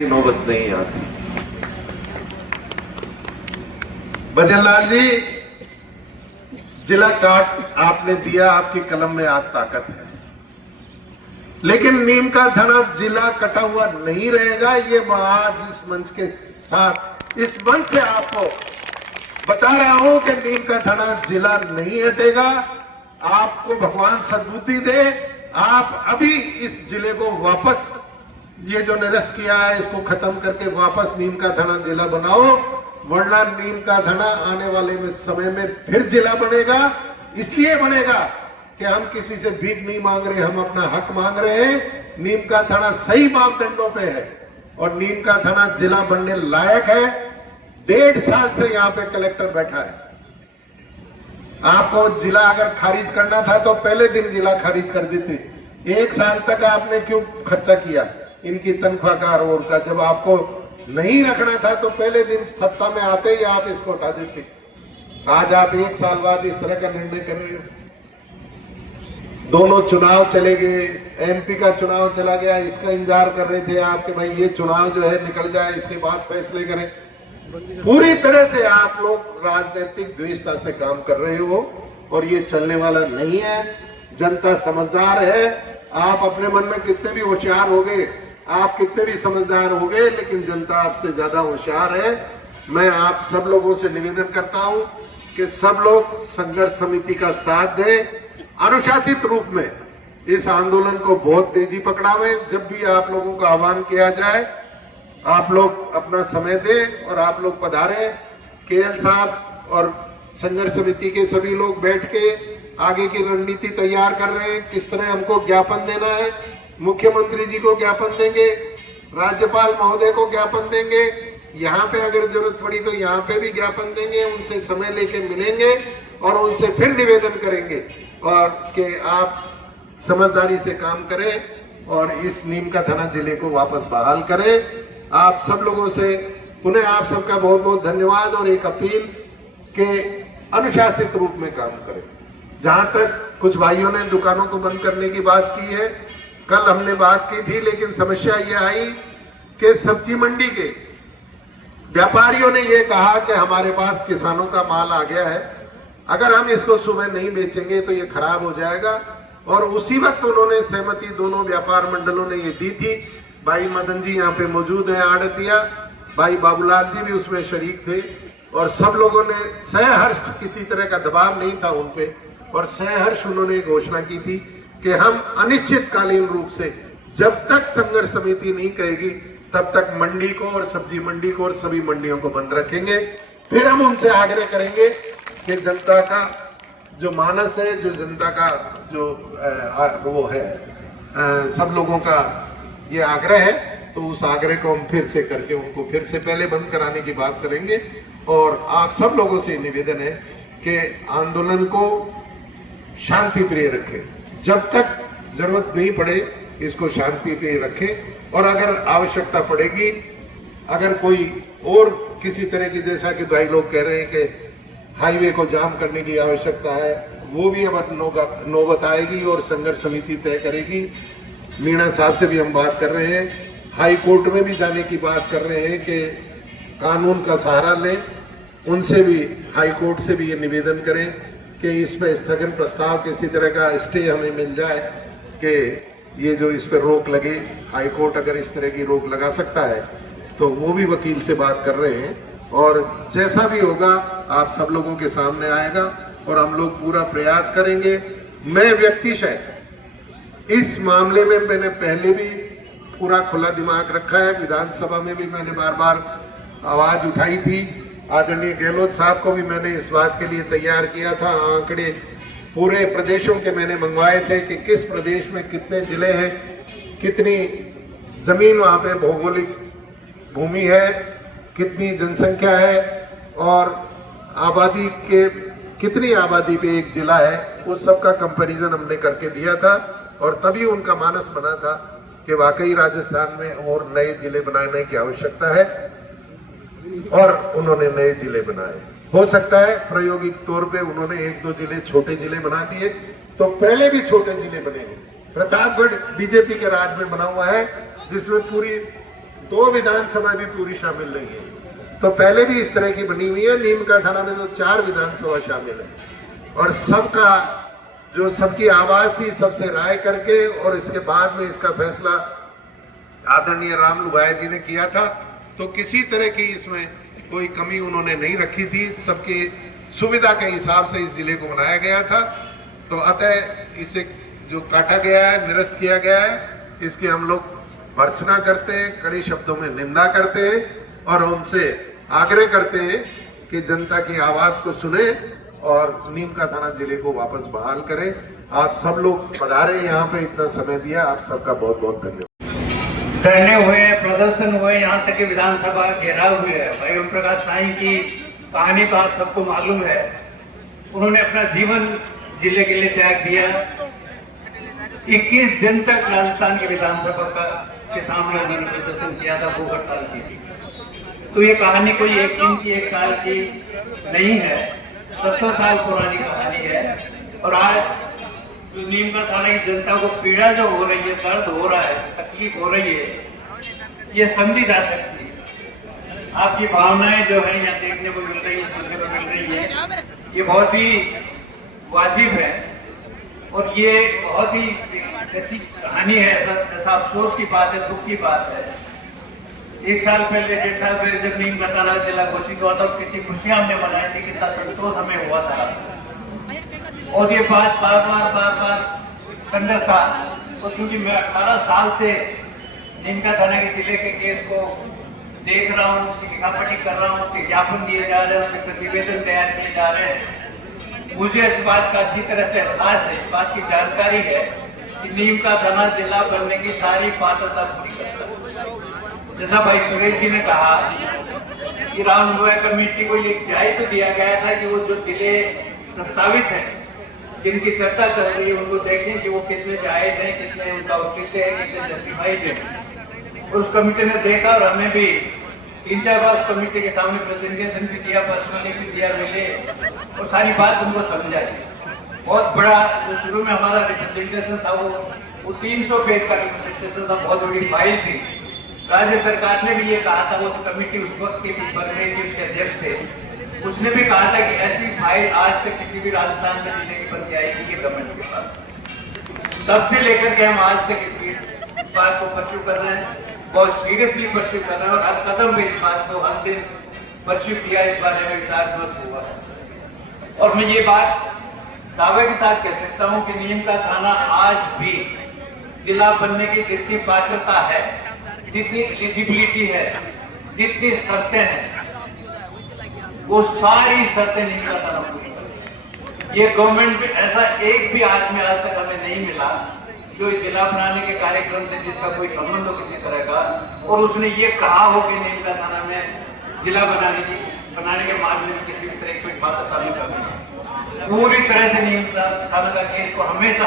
नौबत नहीं आती। भजनलाल जी, जिला काट आपने दिया, आपकी कलम में आज ताकत है, लेकिन नीम का धना जिला कटा हुआ नहीं रहेगा। ये मैं आज इस मंच के साथ, इस मंच से आपको बता रहा हूं कि नीम का धना जिला नहीं हटेगा। आपको भगवान सद्बुद्धि दे, आप अभी इस जिले को वापस, ये जो निरस्त किया है इसको खत्म करके वापस नीम का धना जिला बनाओ, वरना नीम का धना आने वाले में समय में फिर जिला बनेगा। इसलिए बनेगा कि हम किसी से भीख नहीं मांग रहे, हम अपना हक मांग रहे हैं। नीम का धना सही मापदंडों पे है और नीम का धना जिला बनने लायक है। 1.5 साल से यहाँ पे कलेक्टर बैठा है। आपको जिला अगर खारिज करना था तो पहले दिन जिला खारिज कर देते। 1 साल तक आपने क्यों खर्चा किया इनकी तनख्वाह का और का? जब आपको नहीं रखना था तो पहले दिन सत्ता में आते ही आप इसको हटा देते। आज आप 1 साल बाद इस तरह का निर्णय कर रहे हो। दोनों चुनाव चले गए, एमपी का चुनाव चला गया, इसका इंतजार कर रहे थे आप कि भाई ये चुनाव जो है निकल जाए, इसके बाद फैसले करें। पूरी तरह से आप लोग राजनीतिक द्वेषता से काम कर रहे हो और ये चलने वाला नहीं है। जनता समझदार है। आप अपने मन में कितने भी होशियार हो गए, आप कितने भी समझदार हो गए, लेकिन जनता आपसे ज्यादा होशियार है। मैं आप सब लोगों से निवेदन करता हूं कि सब लोग संघर्ष समिति का साथ दें, अनुशासित रूप में इस आंदोलन को बहुत तेजी पकड़ावे। जब भी आप लोगों का आह्वान किया जाए आप लोग अपना समय दें और आप लोग पधारें। केएल साहब और संघर्ष समिति के सभी लोग बैठ के आगे की रणनीति तैयार कर रहे हैं, किस तरह हमको ज्ञापन देना है। मुख्यमंत्री जी को ज्ञापन देंगे, राज्यपाल महोदय को ज्ञापन देंगे, यहाँ पे अगर जरूरत पड़ी तो यहाँ पे भी ज्ञापन देंगे। उनसे समय लेके मिलेंगे और उनसे फिर निवेदन करेंगे और कि आप समझदारी से काम करें और इस नीम का धना जिले को वापस बहाल करें। आप सब लोगों से पुनः आप सबका बहुत बहुत धन्यवाद और एक अपील के अनुशासित रूप में काम करें। जहां तक कुछ भाइयों ने दुकानों को बंद करने की बात की है, कल हमने बात की थी, लेकिन समस्या ये आई कि सब्जी मंडी के व्यापारियों ने ये कहा कि हमारे पास किसानों का माल आ गया है, अगर हम इसको सुबह नहीं बेचेंगे तो ये खराब हो जाएगा। और उसी वक्त उन्होंने सहमति दोनों व्यापार मंडलों ने ये दी थी। भाई मदन जी यहाँ पे मौजूद है, आड़तिया भाई बाबूलाल जी भी उसमें शरीक थे और सब लोगों ने सहर्ष, किसी तरह का दबाव नहीं था उन पे, और सहर्ष उन्होंने घोषणा की थी कि हम अनिश्चितकालीन रूप से जब तक संघर्ष समिति नहीं कहेगी तब तक मंडी को और सब्जी मंडी को और सभी मंडियों को बंद रखेंगे। फिर हम उनसे आग्रह करेंगे कि जनता का जो मानस है, जो जनता का जो वो है, सब लोगों का ये आग्रह है, तो उस आग्रह को हम फिर से करके उनको फिर से पहले बंद कराने की बात करेंगे। और आप सब लोगों से निवेदन है कि आंदोलन को शांति प्रिय रखें, जब तक जरूरत नहीं पड़े इसको शांति प्रिय रखें। और अगर आवश्यकता पड़ेगी, अगर कोई और किसी तरह की, जैसा कि भाई लोग कह रहे हैं कि हाईवे को जाम करने की आवश्यकता है, वो भी अब नौबत आएगी और संघर्ष समिति तय करेगी। मीणा साहब से भी हम बात कर रहे हैं, हाई कोर्ट में भी जाने की बात कर रहे हैं कि कानून का सहारा लें। उनसे भी, हाई कोर्ट से भी ये निवेदन करें कि इस पर स्थगन प्रस्ताव किसी तरह का स्टे हमें मिल जाए कि ये जो इस पर रोक लगे। हाई कोर्ट अगर इस तरह की रोक लगा सकता है तो वो भी वकील से बात कर रहे हैं और जैसा भी होगा आप सब लोगों के सामने आएगा और हम लोग पूरा प्रयास करेंगे। मैं व्यक्तिशः इस मामले में मैंने पहले भी पूरा खुला दिमाग रखा है, विधानसभा में भी मैंने बार बार आवाज उठाई थी। आदरणीय गहलोत साहब को भी मैंने इस बात के लिए तैयार किया था, आंकड़े पूरे प्रदेशों के मैंने मंगवाए थे कि किस प्रदेश में कितने जिले हैं, कितनी जमीन वहाँ पे भौगोलिक भूमि है, कितनी जनसंख्या है और आबादी के कितनी आबादी पे एक जिला है, उस सब का कंपैरिजन हमने करके दिया था। और तभी उनका मानस बना था कि वाकई राजस्थान में और नए जिले बनाने की आवश्यकता है और उन्होंने नए जिले बनाए। हो सकता है प्रायोगिक तौर पे उन्होंने 1-2 जिले छोटे जिले बना दिए, तो पहले भी छोटे जिले बने हैं। प्रतापगढ़ बीजेपी के राज में बना हुआ है, जिसमें पूरी तो विधानसभा भी पूरी शामिल नहीं है। तो पहले भी इस तरह की बनी हुई है। नीम का थाना में तो 4 विधानसभा शामिल है और सबका जो सबकी आवाज थी सबसे राय करके और इसके बाद में इसका फैसला आदरणीय राम लुगाया जी ने किया था। तो किसी तरह की इसमें कोई कमी उन्होंने नहीं रखी थी, सबकी सुविधा के हिसाब से इस जिले को बनाया गया था। तो अतः इसे जो काटा गया है, निरस्त किया गया है, इसकी हम लोग भर्त्सना करते हैं, कड़े शब्दों में निंदा करते हैं और उनसे आग्रह करते हैं कि जनता की आवाज को सुने और नीम का थाना जिले को वापस बहाल करें। आप सब लोग पधारे, यहाँ पे इतना समय दिया, आप सबका बहुत बहुत धन्यवाद। धरने हुए, प्रदर्शन हुए, यहाँ तक कि विधानसभा घेराव हुए है। भाई ओम प्रकाश साई की कहानी तो आप सबको मालूम है। उन्होंने अपना जीवन जिले के लिए त्याग दिया। 21 दिन तक राजस्थान के विधानसभा के सामने उन्होंने प्रदर्शन किया था, भूख हड़ताल की। तो ये कहानी कोई एक दिन की, एक साल की नहीं है, 70 साल पुरानी कहानी है। और आज जो नीम का थाना की जनता को पीड़ा जो हो रही है, दर्द हो रहा है, तकलीफ हो रही है, ये समझी जा सकती है। आपकी भावनाएं जो है यहाँ देखने को मिल रही है, सुनने को मिल रही है, ये बहुत ही वाजिब है और ये बहुत ही ऐसी कहानी है, ऐसा अफसोस की बात है, दुख की बात है। 1 साल पहले, 1.5 साल पहले जब नीम का थाना जिला घोषित हुआ था, कितनी खुशियां हमने मनाई थी, कितना संतोष हमें हुआ था। और ये बात बार संघर्ष था। और क्योंकि मैं 18 साल से नीम का थाना के जिले के केस को देख रहा हूँ, उसकी लिखापढ़ी कर रहा हूँ, उसके ज्ञापन दिए जा रहे हैं, उसके प्रतिवेदन तैयार किए जा रहे हैं, मुझे इस बात का अच्छी तरह से एहसास है, इस बात की जानकारी है कि नीम का थाना जिला बनने की सारी पात्रता पूरी करता है। जैसा भाई सुरेश जी ने कहा कि राम लुगाया कमेटी को ये दायित्व दिया गया था कि वो जो जिले प्रस्तावित हैं, जिनकी चर्चा चल रही है, उनको देखें कि वो कितने जायज हैं, कितने उनका उचित है, कितने जस्टिफाइड है। उस कमेटी ने देखा और हमें भी 3-4 बार उस कमेटी के सामने प्रेजेंटेशन भी दिया, पर्सनली भी दिया, मिले और सारी बात उनको समझाई। बहुत बड़ा जो शुरू में हमारा रिप्रेजेंटेशन था वो 300 पेज का रिप्रेजेंटेशन था, बहुत बड़ी फाइल थी। राज्य सरकार ने भी ये कहा था, वो तो कमेटी उस वक्त के परमेश जी उसके अध्यक्ष थे, उसने भी कहा था कि ऐसी फाइल आज तक किसी भी राजस्थान में जिले की बन के आई थी गवर्नमेंट के पास। तब से लेकर के हम आज तक इस बात को परस्यू कर रहे हैं, बहुत सीरियसली परस्यू कर रहे हैं और हर कदम में इस बात को हर दिन परस्यू किया, इस बारे में विचार विमर्श हुआ है। और मैं ये बात दावे के साथ कह सकता हूँ कि नीम का थाना आज भी जिला बनने की जितनी पात्रता है, जितनी एलिजिबिलिटी है, जितनी शर्तें हैं, वो सारी शर्तें नीम का थाना पूरी करे। ये गवर्नमेंट में ऐसा एक भी आदमी आज तक हमें नहीं मिला जो जिला बनाने के कार्यक्रम से जिसका कोई संबंध हो किसी तरह का, और उसने ये कहा हो कि नीम का थाना में जिला बनाने के मामले में किसी भी तरह की कोई पात्रता नहीं करनी। पूरी तरह से नीम का थाना का केस को हमेशा